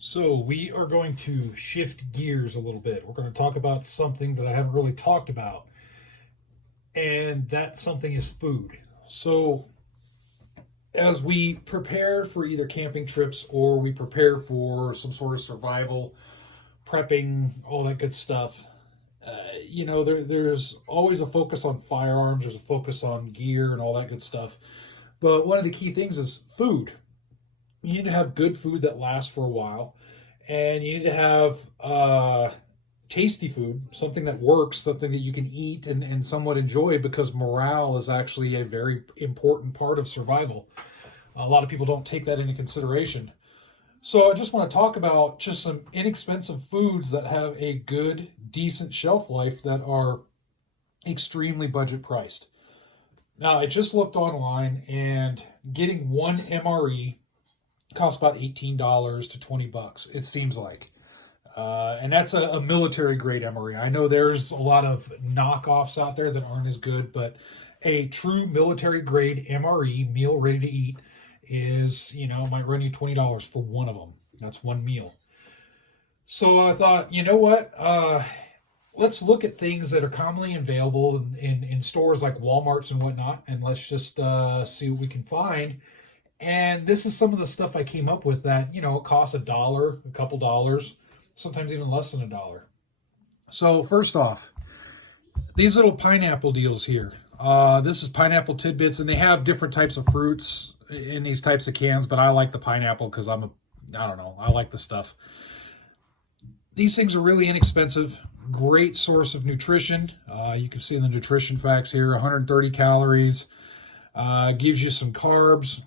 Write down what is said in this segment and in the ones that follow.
So we are going to shift gears a little bit. We're going to talk about something that I haven't really talked about, and that something is food. So as we prepare for either camping trips or we prepare for some sort of survival, prepping, all that good stuff, there's always a focus on firearms, there's a focus on gear and all that good stuff. But one of the key things is food. You need to have good food that lasts for a while, and you need to have tasty food, something that works, something that you can eat and somewhat enjoy, because morale is actually a very important part of survival. A lot of people don't take that into consideration. So I just want to talk about just some inexpensive foods that have a good, decent shelf life that are extremely budget priced. Now, I just looked online, and getting one MRE costs about $18 to $20, it seems like. And that's a military grade MRE. I know there's a lot of knockoffs out there that aren't as good, but a true military grade MRE, meal ready to eat, is, might run you $20 for one of them. That's one meal. So I thought, you know what? Let's look at things that are commonly available in stores like Walmarts and whatnot, and let's just see what we can find. And this is some of the stuff I came up with that, it costs $1, a couple dollars, sometimes even less than $1. So first off, these little pineapple deals here. This is pineapple tidbits, and they have different types of fruits in these types of cans, but I like the pineapple because I don't know, I like the stuff. These things are really inexpensive, great source of nutrition. You can see in the nutrition facts here, 130 calories, gives you some carbs,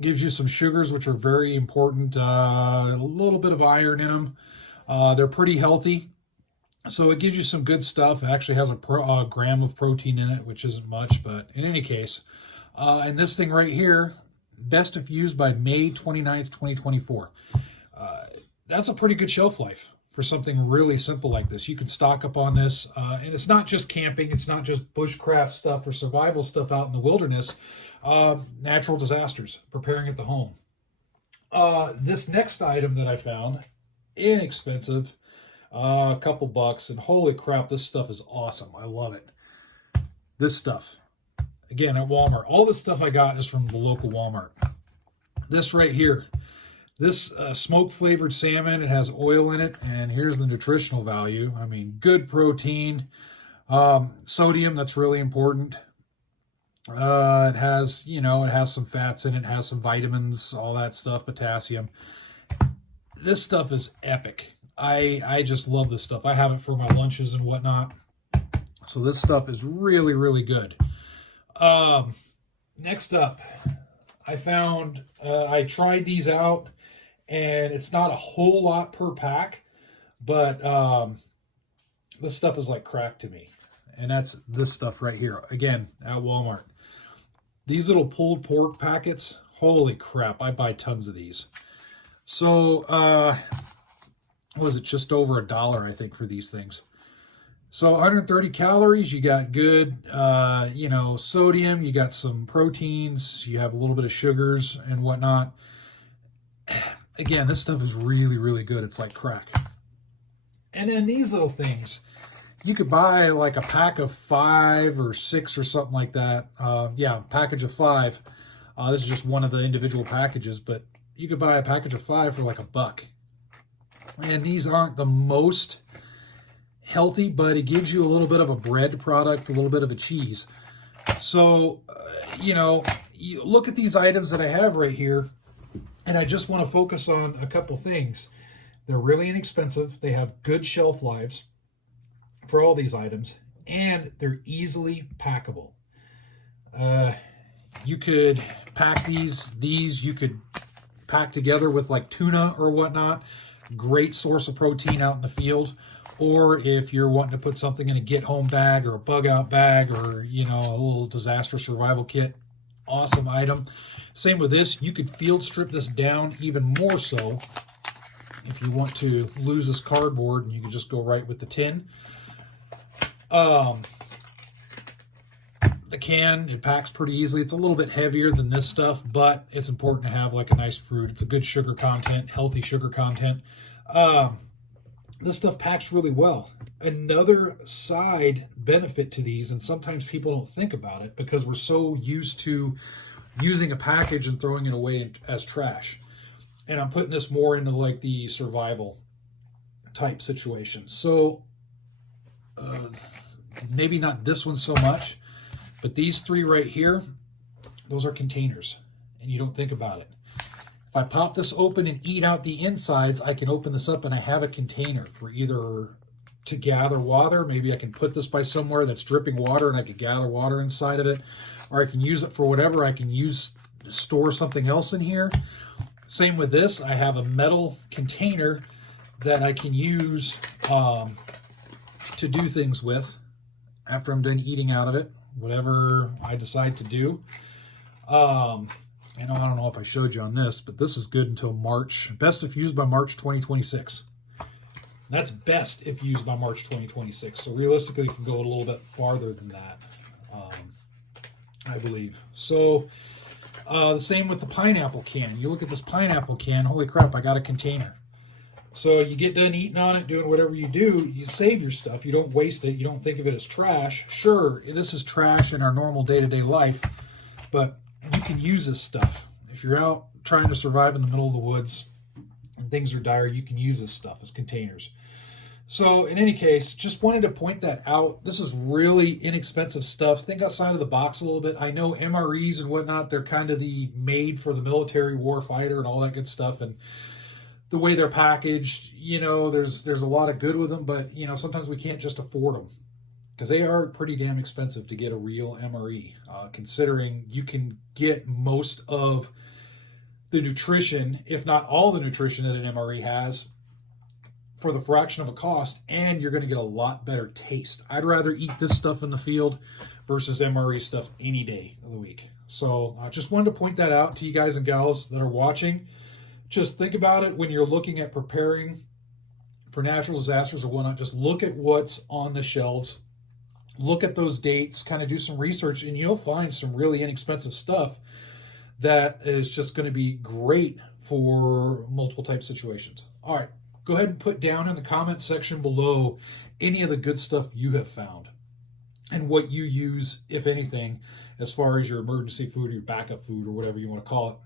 gives you some sugars, which are very important, a little bit of iron in them. They're pretty healthy, so it gives you some good stuff. It actually has a gram of protein in it, which isn't much, but in any case, and this thing right here, best if used by May 29th, 2024. That's a pretty good shelf life for something really simple like this. You can stock up on this, and it's not just camping, it's not just bushcraft stuff or survival stuff out in the wilderness. Natural disasters, preparing at the home. This next item that I found, inexpensive, a couple bucks, and holy crap, this stuff is awesome. I love it. This stuff, again, at Walmart. All this stuff I got is from the local Walmart. This right here, this smoke flavored salmon, it has oil in it, and here's the nutritional value. I mean, good protein, sodium, that's really important. It has some fats in it, has some vitamins, all that stuff, potassium. This stuff is epic. I just love this stuff. I have it for my lunches and whatnot. So this stuff is really, really good. Next up, I found, I tried these out, and it's not a whole lot per pack, but this stuff is like crack to me. And that's this stuff right here, again, at Walmart. These little pulled pork packets, holy crap, I buy tons of these. So, what was it, just over $1, I think, for these things. So 130 calories, you got good, sodium, you got some proteins, you have a little bit of sugars and whatnot. Again, this stuff is really, really good. It's like crack. And then these little things, you could buy like a pack of 5 or 6 or something like that. Package of 5. This is just one of the individual packages, but you could buy a package of 5 for like $1. And these aren't the most healthy, but it gives you a little bit of a bread product, a little bit of a cheese. So, you look at these items that I have right here, and I just want to focus on a couple things. They're really inexpensive. They have good shelf lives for all these items, and they're easily packable. You could pack these you could pack together with like tuna or whatnot. Great source of protein out in the field. Or if you're wanting to put something in a get home bag or a bug out bag, or a little disaster survival kit, awesome item. Same with this. You could field strip this down even more so if you want to lose this cardboard, and you can just go right with the tin. the can, it packs pretty easily. It's a little bit heavier than this stuff, but it's important to have like a nice fruit. It's a good sugar content, healthy sugar content. This stuff packs really well. Another side benefit to these, and sometimes people don't think about it because we're so used to using a package and throwing it away as trash. And I'm putting this more into like the survival type situation. So maybe not this one so much, but these three right here, those are containers, and you don't think about it. If I pop this open and eat out the insides, I can open this up and I have a container for either to gather water. Maybe I can put this by somewhere that's dripping water and I could gather water inside of it, or I can use it for whatever. I can store something else in here. Same with this. I have a metal container that I can use to do things with after I'm done eating out of it, whatever I decide to do. I don't know if I showed you on this, but this is good until March. Best if used by March 2026. That's best if used by March 2026. So realistically, you can go a little bit farther than that, I believe. So the same with the pineapple can. You look at this pineapple can, holy crap, I got a container. So you get done eating on it, doing whatever you do, you save your stuff. You don't waste it. You don't think of it as trash. Sure, this is trash in our normal day-to-day life, but you can use this stuff. If you're out trying to survive in the middle of the woods and things are dire, you can use this stuff as containers. So in any case, just wanted to point that out. This is really inexpensive stuff. Think outside of the box a little bit. I know MREs and whatnot, they're kind of the made for the military war fighter and all that good stuff. And the way they're packaged, there's a lot of good with them, but sometimes we can't just afford them because they are pretty damn expensive to get a real MRE, considering you can get most of the nutrition, if not all the nutrition that an MRE has, for the fraction of a cost, and you're going to get a lot better taste. I'd rather eat this stuff in the field versus MRE stuff any day of the week. So I just wanted to point that out to you guys and gals that are watching. Just think about it when you're looking at preparing for natural disasters or whatnot. Just look at what's on the shelves. Look at those dates, kind of do some research, and you'll find some really inexpensive stuff that is just going to be great for multiple type situations. All right, go ahead and put down in the comment section below any of the good stuff you have found and what you use, if anything, as far as your emergency food or your backup food or whatever you want to call it.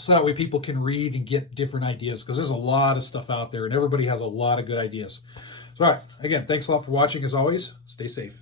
So that way people can read and get different ideas, because there's a lot of stuff out there and everybody has a lot of good ideas. So, all right, again, thanks a lot for watching. As always, stay safe.